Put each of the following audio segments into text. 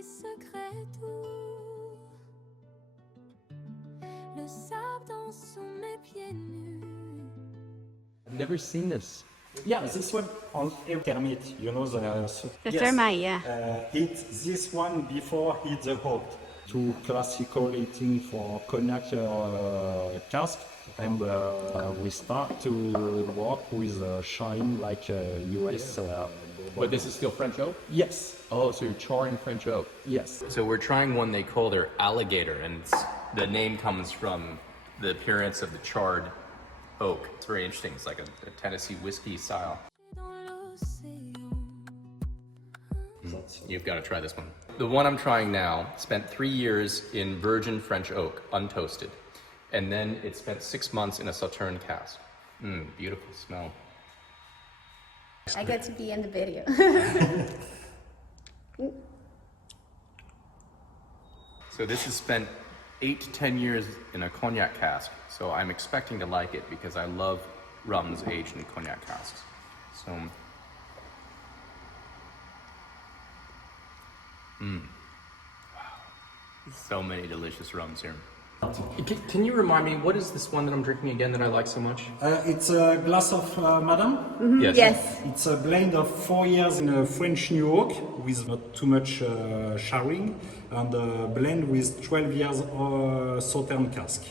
des secrets doux. Le sable danse sous mes pieds nus. I've never seen this. Yeah, this one on termite, you know the termite, yeah. Eat this one before eat the hot. Two classical eating for cognac cask, and we start to work with shine like US. But this is still French oak? Yes, Oh, so you're charring French oak. yes. So we're trying one they call their alligator, and the name comes from the appearance of the charred oak. It's very interesting. It's like a Tennessee whiskey style. Dans l'océan. You've got to try this one. The one I'm trying now spent 3 years in virgin French oak, untoasted. And then it spent 6 months in a Sauterne cask. Beautiful smell. I get to be in the video. So this has spent 8 to 10 years in a cognac cask. So I'm expecting to like it because I love rums aged in cognac casks. So, so many delicious rums here. Can you remind me, what is this one that I'm drinking again that I like so much? It's a glass of Madame. Yes. Yes. It's a blend of 4 years in a French New Oak with not too much showering, and a blend with 12 years Sauterne cask.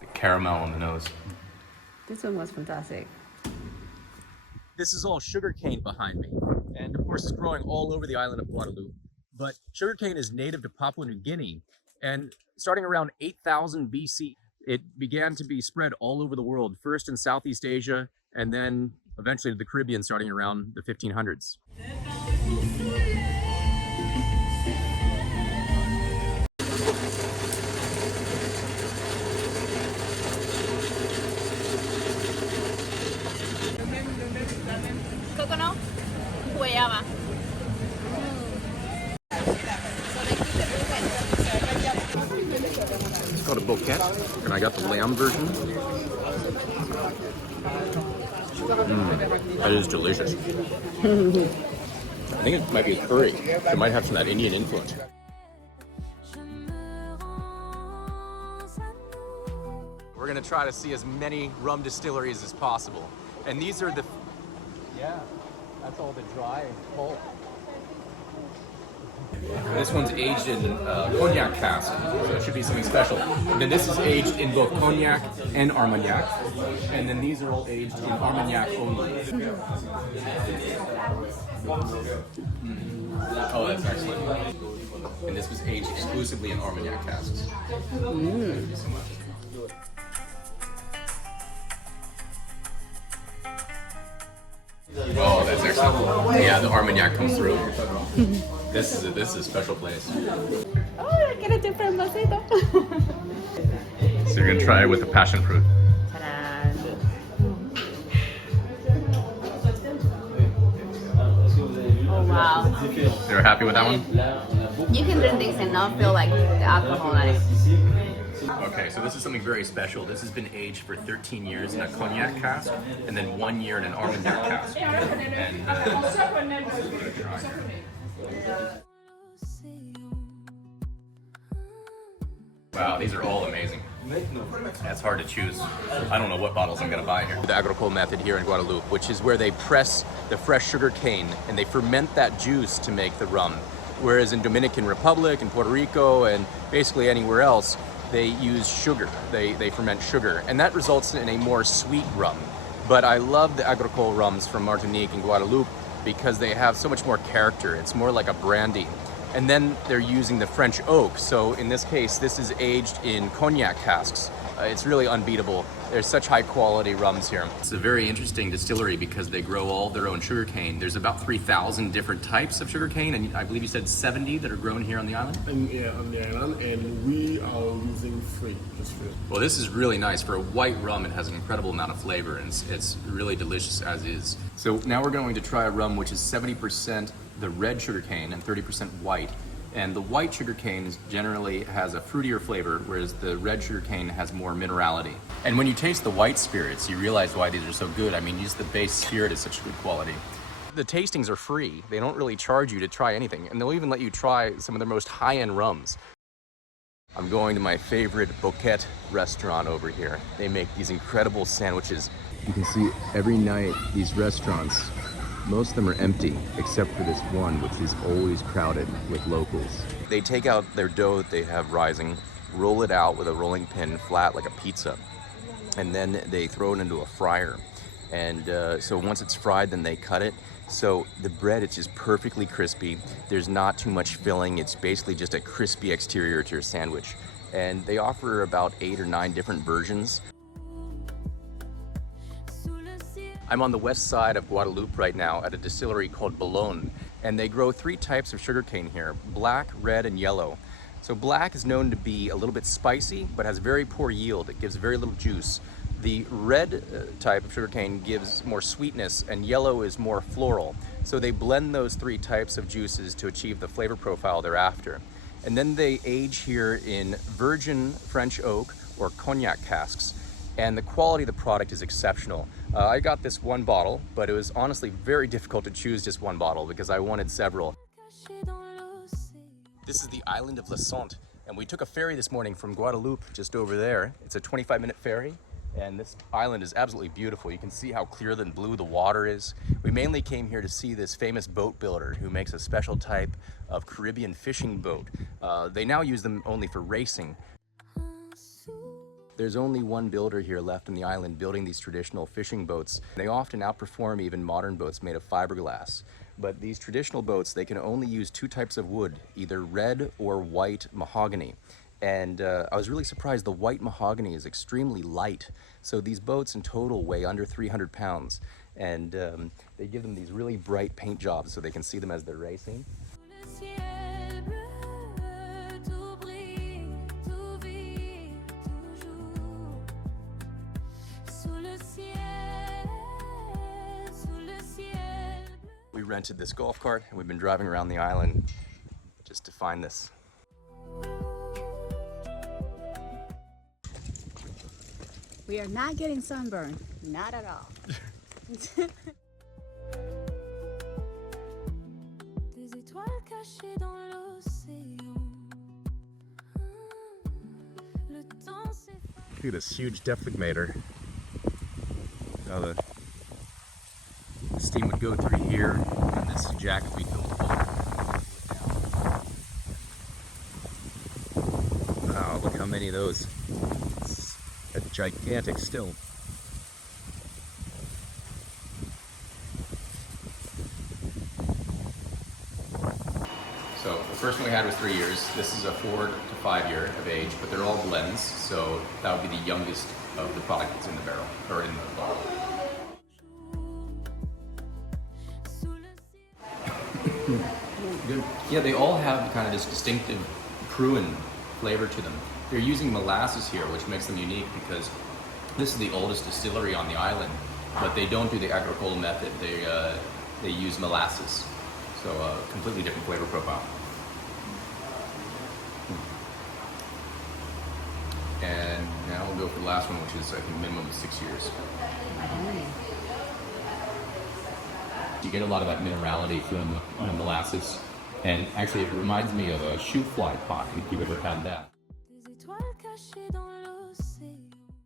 The caramel on the nose. This one was fantastic. This is all sugarcane behind me, and of course it's growing all over the island of Guadeloupe. But sugarcane is native to Papua New Guinea, and starting around 8000 BC, it began to be spread all over the world, first in Southeast Asia, and then eventually to the Caribbean starting around the 1500s. Coconut, guayaba. It's called a bouquet, and I got the lamb version. That is delicious. I think it might be a curry. It might have some of that Indian influence. Je me rends à nous. We're gonna try to see as many rum distilleries as possible. And these are the... Yeah, that's all the dry pulp. This one's aged in cognac cask, so it should be something special. And then this is aged in both cognac and Armagnac. And then these are all aged in Armagnac only. Oh, that's excellent. And this was aged exclusively in Armagnac casks. Oh, that's excellent. Yeah, the Armagnac comes through. This is a special place. Oh, I get a different vasito. So you're gonna try it with the passion fruit. Oh wow. You're happy with that one? You can drink these and not feel like the alcohol in it. Okay, so this is something very special. This has been aged for 13 years in a cognac cask, and then 1 year in an Armagnac cask. And wow, these are all amazing. That's hard to choose. I don't know what bottles I'm gonna buy here. The Agricole method here in Guadeloupe, which is where they press the fresh sugar cane and they ferment that juice to make the rum. Whereas in Dominican Republic and Puerto Rico and basically anywhere else, they use sugar. They ferment sugar, and that results in a more sweet rum. But I love the Agricole rums from Martinique and Guadeloupe because they have so much more character. It's more like a brandy. And then they're using the French oak. So in this case, this is aged in cognac casks. It's really unbeatable. There's such high quality rums here. It's a very interesting distillery because they grow all their own sugarcane. There's about 3,000 different types of sugarcane, and I believe you said 70 that are grown here on the island? Yeah, on the island, and we are using free, just free. Well, this is really nice. For a white rum, it has an incredible amount of flavor, and it's really delicious as is. So now we're going to try a rum which is 70% the red sugarcane and 30% white. And the white sugarcane generally has a fruitier flavor, whereas the red sugarcane has more minerality. And when you taste the white spirits, you realize why these are so good. I mean, just the base spirit is such good quality. The tastings are free. They don't really charge you to try anything, and they'll even let you try some of their most high-end rums. I'm going to my favorite Boquette restaurant over here. They make these incredible sandwiches. You can see every night these restaurants, most of them are empty, except for this one, which is always crowded with locals. They take out their dough that they have rising, roll it out with a rolling pin flat like a pizza, and then they throw it into a fryer. And so once it's fried, then they cut it. So the bread, it's just perfectly crispy. There's not too much filling. It's basically just a crispy exterior to your sandwich. And they offer about 8 or 9 different versions. I'm on the west side of Guadeloupe right now at a distillery called Boulogne, and they grow 3 types of sugarcane here: black, red, and yellow. So black is known to be a little bit spicy, but has very poor yield. It gives very little juice. The red type of sugarcane gives more sweetness, and yellow is more floral. So they blend those 3 types of juices to achieve the flavor profile they're after. And then they age here in virgin French oak or cognac casks, and the quality of the product is exceptional. I got this 1 bottle, but it was honestly very difficult to choose just 1 bottle because I wanted several. This is the island of La Sante, and we took a ferry this morning from Guadeloupe just over there. It's a 25-minute ferry. And this island is absolutely beautiful. You can see how clear and blue the water is. We mainly came here to see this famous boat builder who makes a special type of Caribbean fishing boat. They now use them only for racing. There's only 1 builder here left on the island building these traditional fishing boats. They often outperform even modern boats made of fiberglass. But these traditional boats, they can only use 2 types of wood, either red or white mahogany. And I was really surprised the white mahogany is extremely light. So these boats in total weigh under 300 pounds. And they give them these really bright paint jobs so they can see them as they're racing. We rented this golf cart and we've been driving around the island just to find this. We are not getting sunburned. Not at all. Look at this huge dephlegmator. How the steam would go through here, and this jack would be filled with water. Wow, look how many of those. A gigantic still. So the first one we had was 3 years. This is a 4 to 5 year of age, but they're all blends, so that would be the youngest of the product that's in the barrel, or in the bottle. Good. Yeah, they all have kind of this distinctive Pruin flavor to them. They're using molasses here, which makes them unique because this is the oldest distillery on the island, but they don't do the Agricole method. They use molasses, so a completely different flavor profile. And now we'll go for the last one, which is I think minimum of 6 years. You get a lot of that minerality from the molasses, and actually it reminds me of a shoe fly pie, if you've ever had that.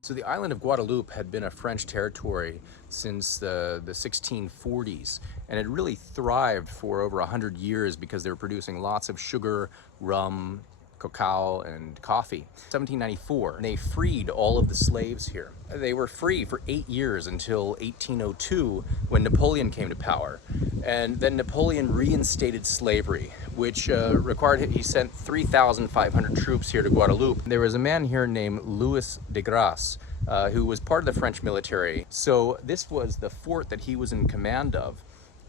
So the island of Guadeloupe had been a French territory since the 1640s, and it really thrived for over 100 years because they were producing lots of sugar, rum, cacao, and coffee. 1794, they freed all of the slaves here. They were free for 8 years until 1802 when Napoleon came to power. And then Napoleon reinstated slavery, which he sent 3,500 troops here to Guadeloupe. There was a man here named Louis de Grasse, who was part of the French military. So this was the fort that he was in command of,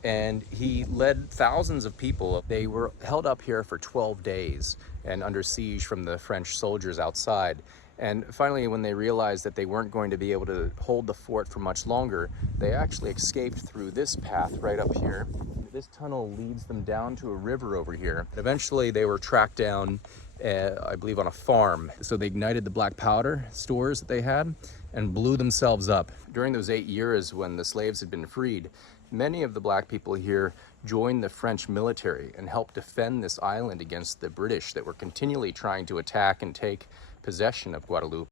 and he led thousands of people. They were held up here for 12 days and under siege from the French soldiers outside. And finally, when they realized that they weren't going to be able to hold the fort for much longer, they actually escaped through this path right up here. This tunnel leads them down to a river over here. Eventually they were tracked down, I believe on a farm. So they ignited the black powder stores that they had and blew themselves up. During those 8 years when the slaves had been freed, many of the black people here joined the French military and helped defend this island against the British that were continually trying to attack and take possession of Guadeloupe.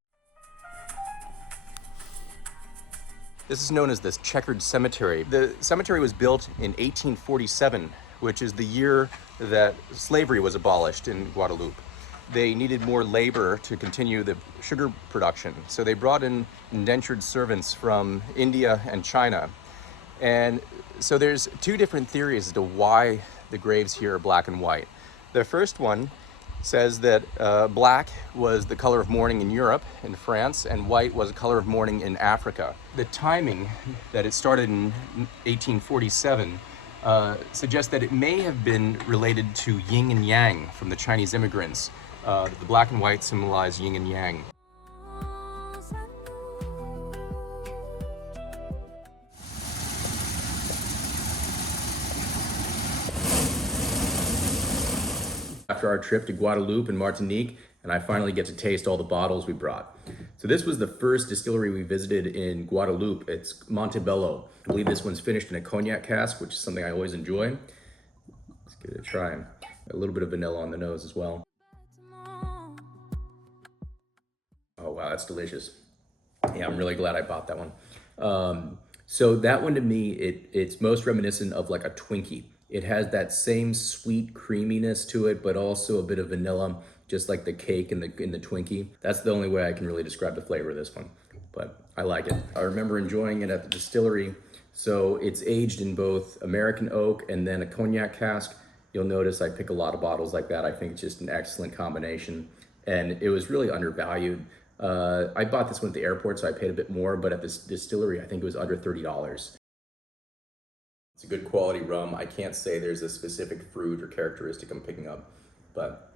This is known as the Checkered Cemetery. The cemetery was built in 1847, which is the year that slavery was abolished in Guadeloupe. They needed more labor to continue the sugar production, so they brought in indentured servants from India and China. And so there's two different theories as to why the graves here are black and white. The first one says that black was the color of mourning in Europe, in France, and white was the color of mourning in Africa. The timing that it started in 1847 suggests that it may have been related to yin and yang from the Chinese immigrants. The black and white symbolize yin and yang. After our trip to Guadeloupe and Martinique, and I finally get to taste all the bottles we brought. So this was the first distillery we visited in Guadeloupe. It's Montebello. I believe this one's finished in a cognac cask, which is something I always enjoy. Let's give it a try. A little bit of vanilla on the nose as well. Oh wow, that's delicious. Yeah, I'm really glad I bought that one. So that one to me, it's most reminiscent of like a Twinkie. It has that same sweet creaminess to it, but also a bit of vanilla, just like the cake in the Twinkie. That's the only way I can really describe the flavor of this one, but I like it. I remember enjoying it at the distillery. So it's aged in both American oak and then a cognac cask. You'll notice I pick a lot of bottles like that. I think it's just an excellent combination, and it was really undervalued. I bought this one at the airport, so I paid a bit more, but at this distillery, I think it was under $30. It's a good quality rum. I can't say there's a specific fruit or characteristic I'm picking up, but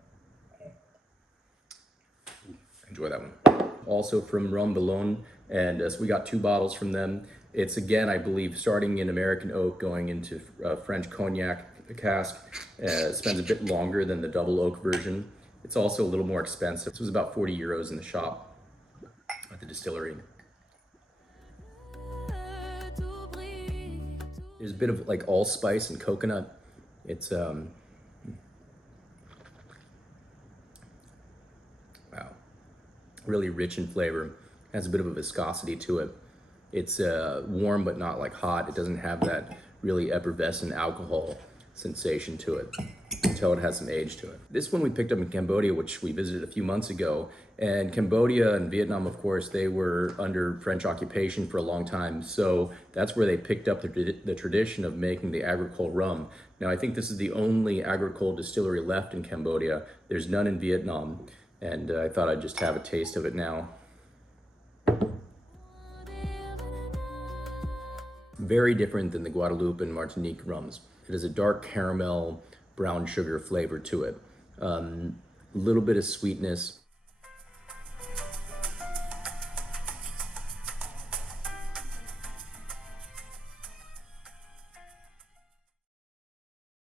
enjoy that one. Also from Rhum Boulogne, and so we got 2 bottles from them. It's again, I believe, starting in American oak, going into French cognac cask. Spends a bit longer than the double oak version. It's also a little more expensive. This was about 40 euros in the shop at the distillery. There's a bit of like allspice and coconut. It's wow, really rich in flavor. Has a bit of a viscosity to it. It's warm but not like hot. It doesn't have that really effervescent alcohol sensation to it. You can tell it has some age to it. This one we picked up in Cambodia, which we visited a few months ago. And Cambodia and Vietnam, of course, they were under French occupation for a long time. So that's where they picked up the tradition of making the Agricole Rum. Now, I think this is the only Agricole distillery left in Cambodia. There's none in Vietnam. And I thought I'd just have a taste of it now. Very different than the Guadeloupe and Martinique rums. It has a dark caramel, brown sugar flavor to it. A little bit of sweetness.